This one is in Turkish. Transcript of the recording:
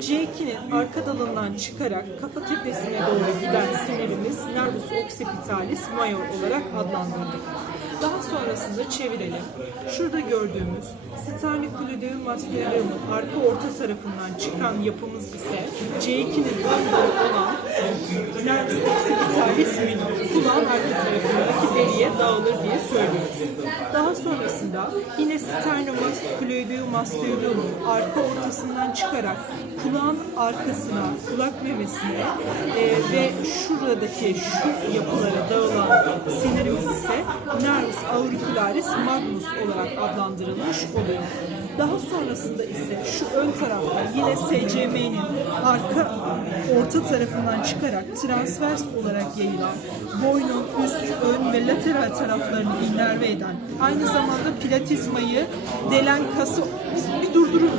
C2'nin arka dalından çıkarak kafa tepesine doğru giden sinirimiz nervus occipitalis major olarak adlandırdık. Daha sonrasında çevirelim. Şurada gördüğümüz sternocleidomastoideum'un arka orta tarafından çıkan yapımız ise C2'nin ön dalı olan nervus occipitalis minor kulağın arka tarafındaki deriye dağılır diye söylüyoruz. Daha sonrasında yine sternocleidomastoideum'un arka ortasından çıkarak kulağın arkasına, kulak memesine e, ve şuradaki şu yapılara dağılan sinirimiz ise nervus auricularis magnus olarak adlandırılmış oluyor. Daha sonrasında ise şu ön tarafta yine SCM'nin arka orta tarafından çıkarak transvers olarak yayılan boynun üst, ön ve lateral taraflarını innerve eden aynı zamanda platizmayı delen kası bir durdurur?